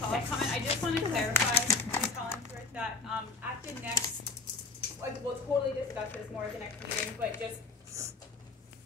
follow-up comment. I just want to clarify, Ms. Collinsworth, that at the next, we'll totally discuss this more at the next meeting, but just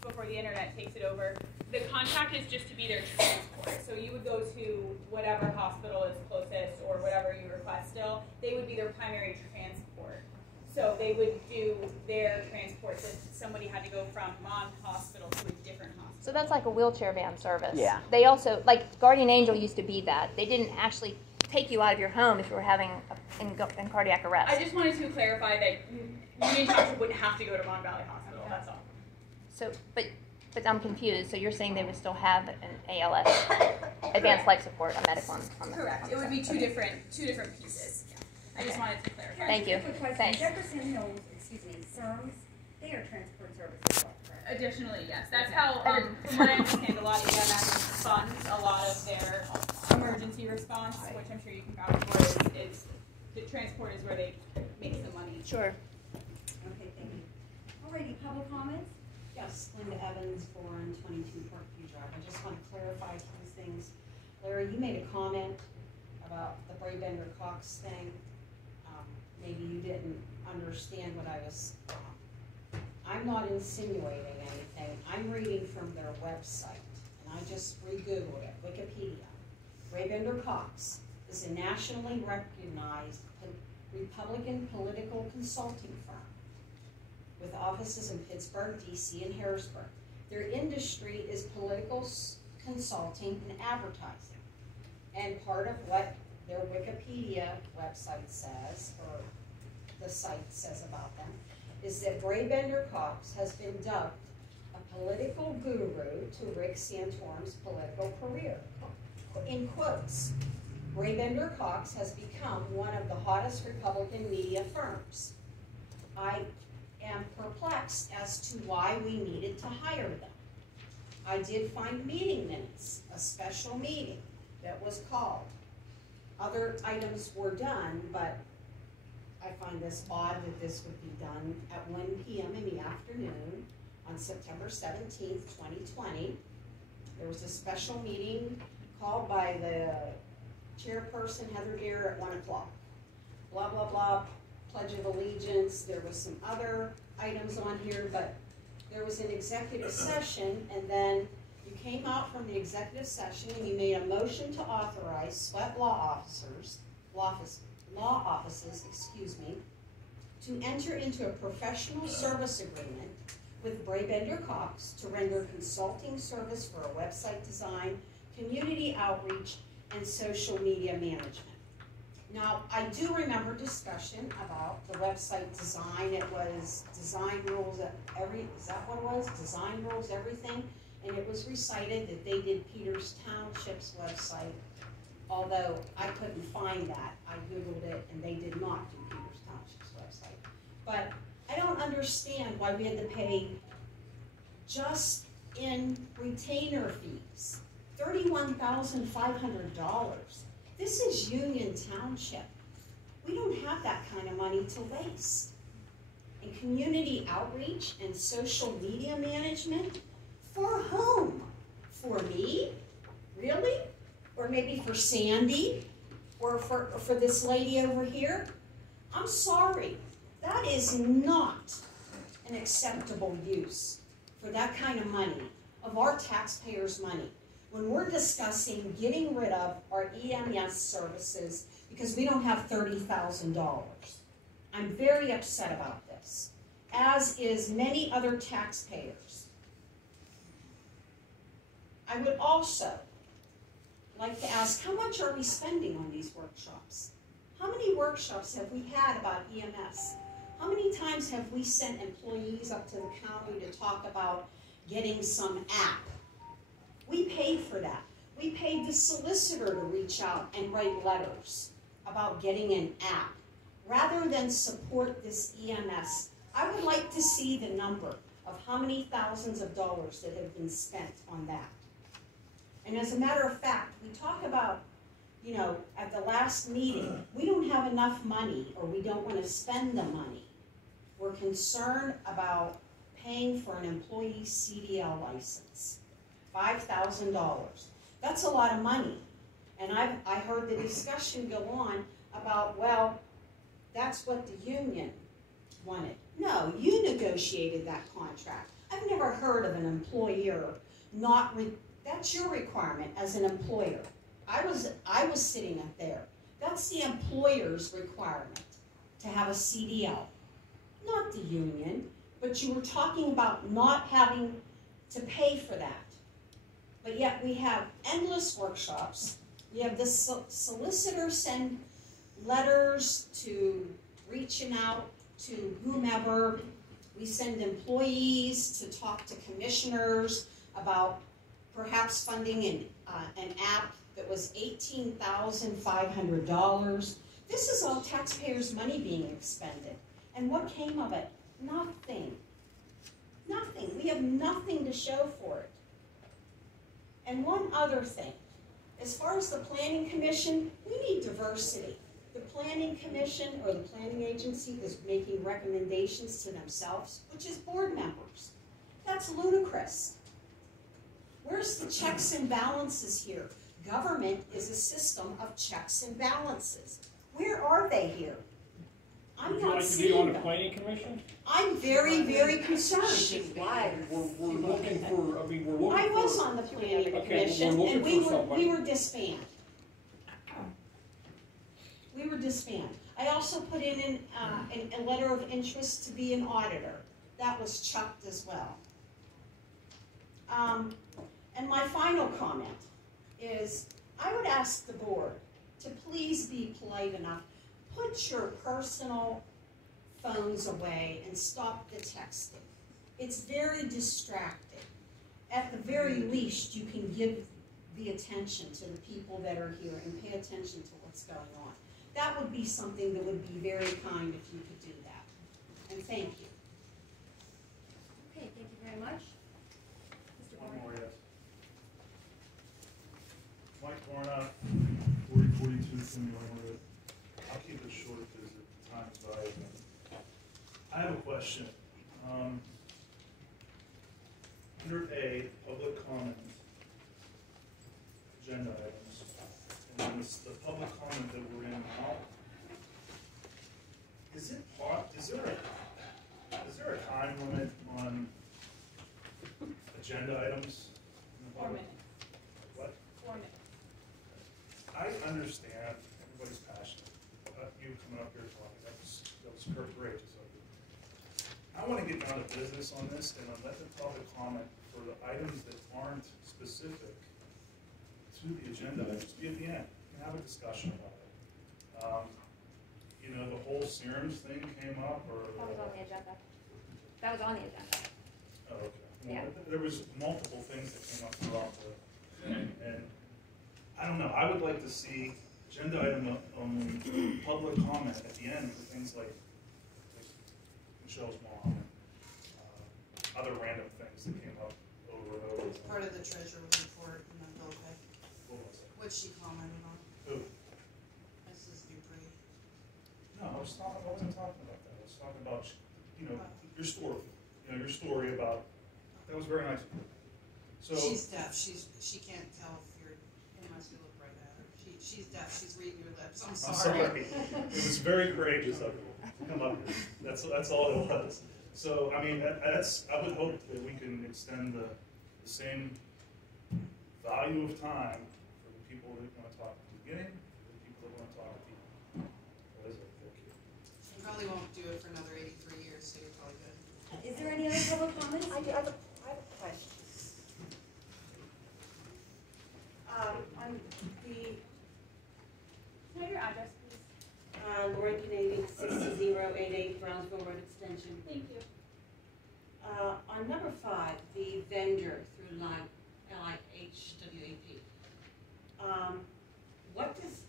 before the internet takes it over, the contract is just to be their transport. So you would go to whatever hospital is closest or whatever you request still, they would be their primary transport. So they would do their transport if somebody had to go from one hospital to a different hospital. So that's like a wheelchair van service. Yeah. They also, like Guardian Angel used to be that. They didn't actually take you out of your home if you were having in cardiac arrest. I just wanted to clarify that Union Township wouldn't have to go to Mon Valley Hospital, that's all. So, but I'm confused. So you're saying they would still have an ALS, advanced life support, a medical on the Correct. It would be two different pieces. I just wanted to clarify. Thank you. Quick question. Thanks. Jefferson Hills, SEREMS, they are transport services as well, correct? Additionally, yes. That's how, from what I understand, a lot of EMS funds a lot of their emergency response, which I'm sure you can vouch for, is the transport is where they make the money. Sure. Okay, thank you. Alrighty, public comments? Yes, Linda Evans, 422 Parkview Drive. I just want to clarify a few things. Larry, you made a comment about the Braebender Cox thing. Maybe you didn't understand what I was. I'm not insinuating anything. I'm reading from their website, and I just re-Googled it, Wikipedia. Braebender Cox is a nationally recognized Republican political consulting firm with offices in Pittsburgh, D.C., and Harrisburg. Their industry is political consulting and advertising. And part of what their Wikipedia website says, or the site says about them, is that Braebender Cox has been dubbed a political guru to Rick Santorum's political career. In quotes, Braebender Cox has become one of the hottest Republican media firms. I am perplexed as to why we needed to hire them. I did find meeting minutes, a special meeting that was called. Other items were done, but I find this odd that this would be done at 1 p.m. in the afternoon on September 17th, 2020. There was a special meeting called by the chairperson, Heather Daerr, at 1 o'clock. Blah, blah, blah, Pledge of Allegiance. There was some other items on here, but there was an executive session, and then you came out from the executive session and you made a motion to authorize sweat law offices, to enter into a professional service agreement with Braebender Cox to render consulting service for a website design, community outreach, and social media management. Now, I do remember discussion about the website design. It was design rules, is that what it was? Design rules, everything. And it was recited that they did Peters Township's website, although I couldn't find that. I Googled it, and they did not do Peters Township's website. But I don't understand why we had to pay just in retainer fees, $31,500. This is Union Township. We don't have that kind of money to waste. And community outreach and social media management, for whom? For me? Really? Or maybe for Sandy? Or for this lady over here? I'm sorry. That is not an acceptable use for that kind of money, of our taxpayers' money, when we're discussing getting rid of our EMS services because we don't have $30,000. I'm very upset about this, as is many other taxpayers. I would also like to ask, how much are we spending on these workshops? How many workshops have we had about EMS? How many times have we sent employees up to the county to talk about getting some app? We paid for that. We paid the solicitor to reach out and write letters about getting an app. Rather than support this EMS, I would like to see the number of how many thousands of dollars that have been spent on that. And as a matter of fact, we talk about, you know, at the last meeting, we don't have enough money, or we don't want to spend the money. We're concerned about paying for an employee CDL license, $5,000. That's a lot of money. And I heard the discussion go on about, well, that's what the union wanted. No, you negotiated that contract. I've never heard of an employer that's your requirement as an employer. I was sitting up there. That's the employer's requirement to have a CDL, not the union. But you were talking about not having to pay for that. But yet we have endless workshops. We have the solicitor send letters to reaching out to whomever. We send employees to talk to commissioners about perhaps funding an app that was $18,500. This is all taxpayers' money being expended. And what came of it? Nothing. Nothing. We have nothing to show for it. And one other thing. As far as the Planning Commission, we need diversity. The Planning Commission or the planning agency is making recommendations to themselves, which is board members. That's ludicrous. Where's the checks and balances here? Government is a system of checks and balances. Where are they here? I'm not seeing them. Would you like to be on the Planning Commission? I'm very, very concerned. We're looking for, I mean, we're looking for... I was on the Planning Commission, and we were disbanded. We were disbanded. I also put in a letter of interest to be an auditor. That was chucked as well. And my final comment is, I would ask the board to please be polite enough. Put your personal phones away and stop the texting. It's very distracting. At the very least, you can give the attention to the people that are here and pay attention to what's going on. That would be something that would be very kind if you could do that. And thank you. Okay, thank you very much. Mr. One Barna. more, yes. Mike Barna, 4042 Finley. I'll keep it short because the time's valuable. I have a question. Under A, public comment, agenda items, and this, the public comment that we're in now, is there a time limit on agenda items? 4 minutes. What? 4 minutes. I understand everybody's passionate. You coming up here talking, that was courageous of you. I want to get down to business on this, and I'm letting the public comment for the items that aren't specific to the agenda. Just be at the end and have a discussion about it. You know, the whole SEREMS thing came up, or That was on the agenda. That was on the agenda. oh, okay. Well, Yeah. There was multiple things that came up throughout the thing, and I don't know. I would like to see agenda item only public comment at the end for things like Michelle's mom and other random things that came up over and over. It's part of the treasurer report and then bill pay, What was it? which she commented on. Who? Mrs. Dupree. No, I wasn't talking about that. I was talking about, you know, your story. You know, your story about, that was very nice of you. So, She's deaf, she can't tell if you're, unless you look right at her. She's deaf, she's reading your lips, I'm I'm sorry. sorry. It was very courageous of you to come up here. That's all it was. So, I mean, I would hope that we can extend the same value of time for the people that want to talk at the beginning, for the people that want to talk at the end. That is it. Thank you. You probably won't do it for another 83 years, so you're probably good. Is there any other public comments? I have a question. I'm the Can I have your address, please? Lauren Canadian, 60088 Brownsville Road Extension. Thank you. On number 5, the vendor through LIHWAP. What does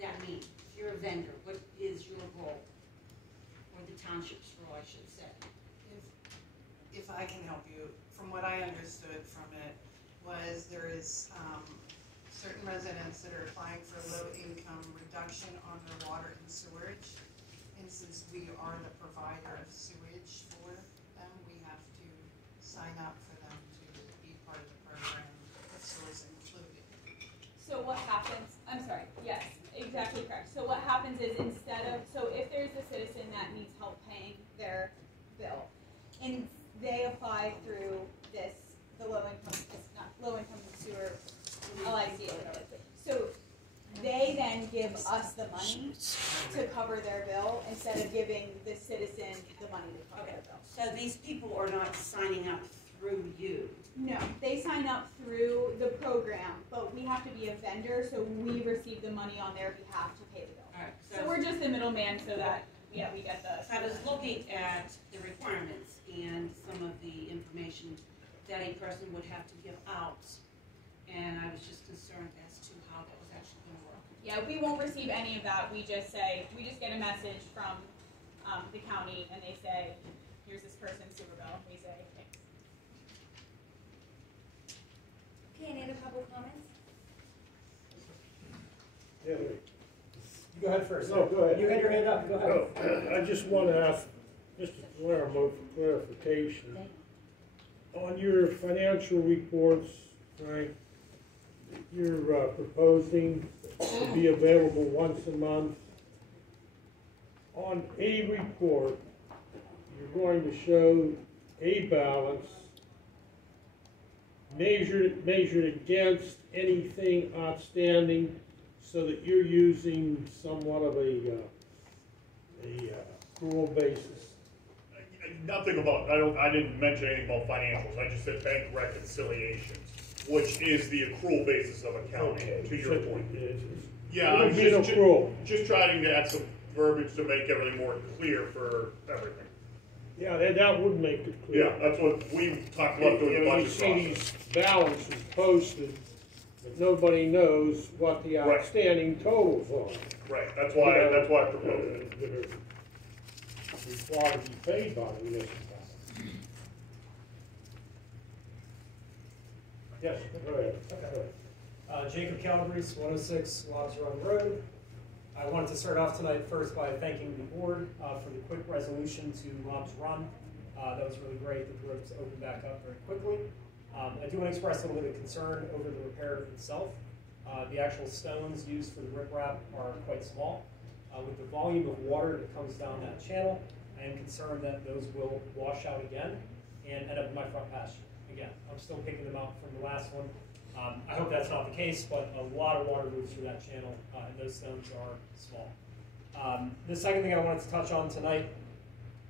that mean? If you're a vendor, what is your role? Or the township's role, I should say. If I can help you, from what I understood from it, was there is certain residents that are applying for low-income reduction on their water and sewage. And since we are the provider of sewage for them, we have to sign up for them to be part of the program, if so is included. So what happens happens is instead of, so if there's a citizen that needs help paying their bill, and they apply through this, the low income sewer LIC or whatever. So they then give us the money to cover their bill instead of giving the citizen the money to cover their bill. So these people are not signing up through you? No, they sign up through the program, but we have to be a vendor, so we receive the money on their behalf to pay the bill. All right, So we're just the middleman so that, yeah, we get the. So I was looking at the requirements and some of the information that a person would have to give out, and I was just concerned as to how that was actually going to work. Yeah, we won't receive any of that. We just get a message from the county, and they say, here's this person's sewer bill. We say, thanks. Okay, any other public comments? Yeah, Go ahead first. No, go ahead. You had your hand up, go ahead. Oh, I just want to ask Mr. Palermo for clarification. On your financial reports, Frank, you're proposing to be available once a month. On a report, you're going to show a balance measured against anything outstanding, so that you're using somewhat of a accrual basis. Nothing about, I didn't mention anything about financials, I just said bank reconciliations, which is the accrual basis of accounting, to your point. Yeah, I'm just trying to add some verbiage to make everything more clear for everything. Yeah, that would make it clear. Yeah, that's what we talked about doing the budget process. You see these balances posted, but nobody knows what the outstanding totals are. Right, that's why I proposed it. That are required to be paid by the municipality. Yes, go ahead. Jacob Calabrese, 106 Lobbs Run Road. I wanted to start off tonight first by thanking the board for the quick resolution to Lobbs Run. That was really great that the roads opened back up very quickly. I do want to express a little bit of concern over the repair itself. The actual stones used for the riprap are quite small. With the volume of water that comes down that channel, I am concerned that those will wash out again and end up in my front pasture. Again, I'm still picking them out from the last one. I hope that's not the case, but a lot of water moves through that channel, and those stones are small. The second thing I wanted to touch on tonight,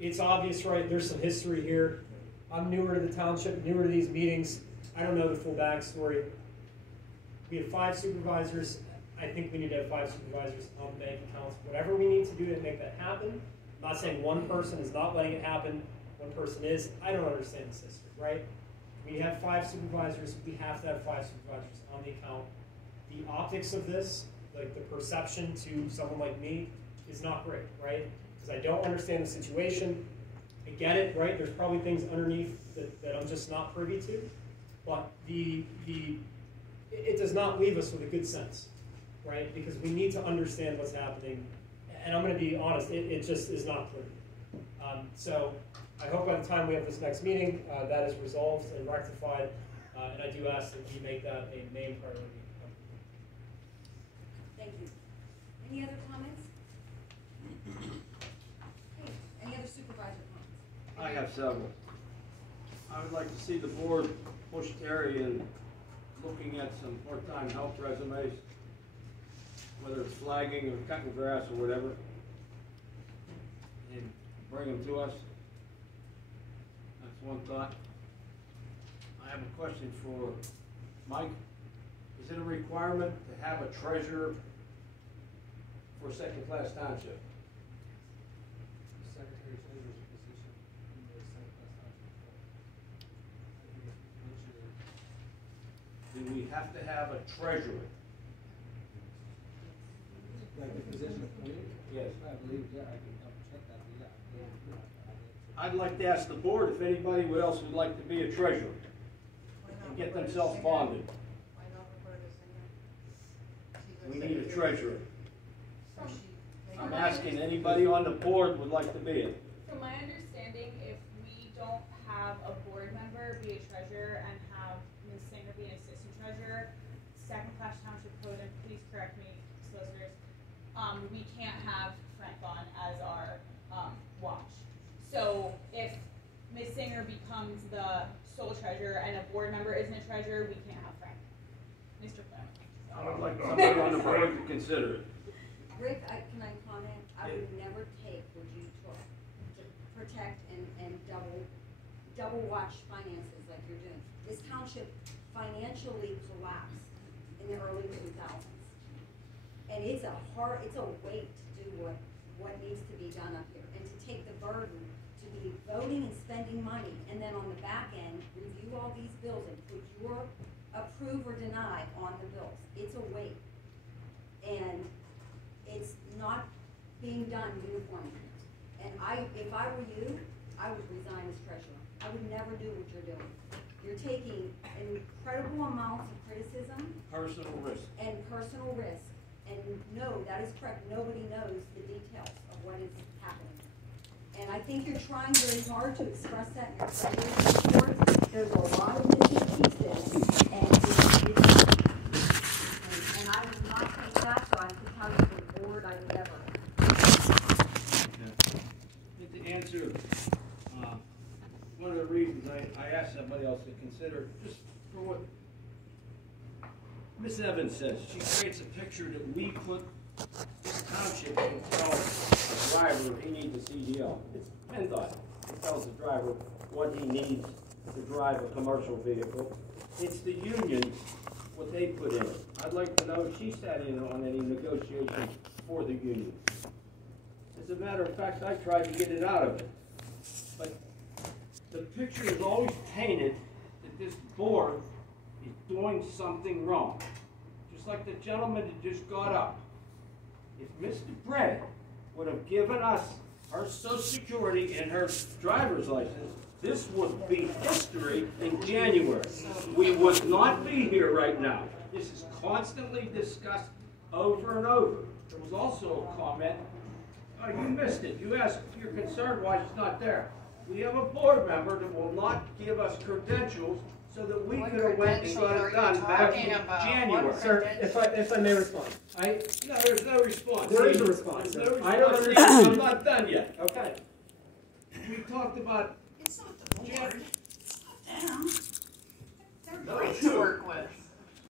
it's obvious, right, there's some history here. I'm newer to the township, newer to these meetings. I don't know the full backstory. We have 5 supervisors. I think we need to have 5 supervisors on the bank accounts. Whatever we need to do to make that happen. I'm not saying one person is not letting it happen, one person is. I don't understand this history, right? We have 5 supervisors. We have to have 5 supervisors on the account. The optics of this, like the perception to someone like me, is not great, right? Because I don't understand the situation. I get it, right? There's probably things underneath that I'm just not privy to. But it does not leave us with a good sense, right? Because we need to understand what's happening. And I'm going to be honest, it just is not clear. So I hope by the time we have this next meeting, that is resolved and rectified. And I do ask that we make that a main priority. Thank you. Any other comments? Okay, any other supervisor comments? I have several. I would like to see the board push Terry in looking at some part-time help resumes, whether it's flagging or cutting grass or whatever, and bring them to us. That's one thought. I have a question for Mike. Is it a requirement to have a treasurer for second-class township? Secretary Treasurer's position in the second-class township. Do we have to have a treasurer? Like the position appointed? Yes. I believe, yeah, I can double check that, yeah. I'd like to ask the board if anybody else would like to be a treasurer and get themselves bonded. Why not Roberta Singer? We need a treasurer. So she- I'm asking anybody on the board would like to be it. From my understanding, if we don't have a board member be a treasurer and have Ms. Singer be an assistant treasurer, second class township code, and please correct me, solicitors, we can't have Frank on as our watch. So if Ms. Singer becomes the sole treasurer and a board member isn't a treasurer, we can't have Frank. Mr. Clement. I would like somebody on the board to consider it. Rick, can I comment? I would never take what you took to protect and double watch finances like you're doing. This township financially collapsed in the early 2000s. And it's a weight to do what needs to be done up here. And to take the burden to be voting and spending money, and then on the back end, review all these bills and put your approve or deny on the bills. It's a weight. And it's not being done uniformly. And if I were you, I would resign as treasurer. I would never do what you're doing. You're taking incredible amounts of criticism. Personal risk. And personal risk. And no, that is correct. Nobody knows the details of what is happening. And I think you're trying very hard to express that in your treasurer's report. There's a lot of missing pieces. And I would not take that, so I can tell you for the board, I would never. To answer one of the reasons I asked somebody else to consider, just for what Miss Evans says, she creates a picture that we put this township can tell a driver he needs a CDL. It's PennDOT. It tells the driver what he needs to drive a commercial vehicle. It's the unions, what they put in it. I'd like to know if she sat in on any negotiations for the unions. As a matter of fact, I tried to get it out of it. But the picture is always painted that this board is doing something wrong. Just like the gentleman that just got up. If Mr. Brett would have given us her Social Security and her driver's license, this would be history in January. We would not be here right now. This is constantly discussed over and over. There was also a comment, oh, you missed it. You asked, you're concerned why she's not there. We have a board member that will not give us credentials so that we could have went and got it done back in January. Sir, if I may respond. No, there's no response. There is a response, There's sir. no I don't response. understand. I'm not done yet. Okay. We talked about It's not the board. It's not them. They're No, great it's to true. work with.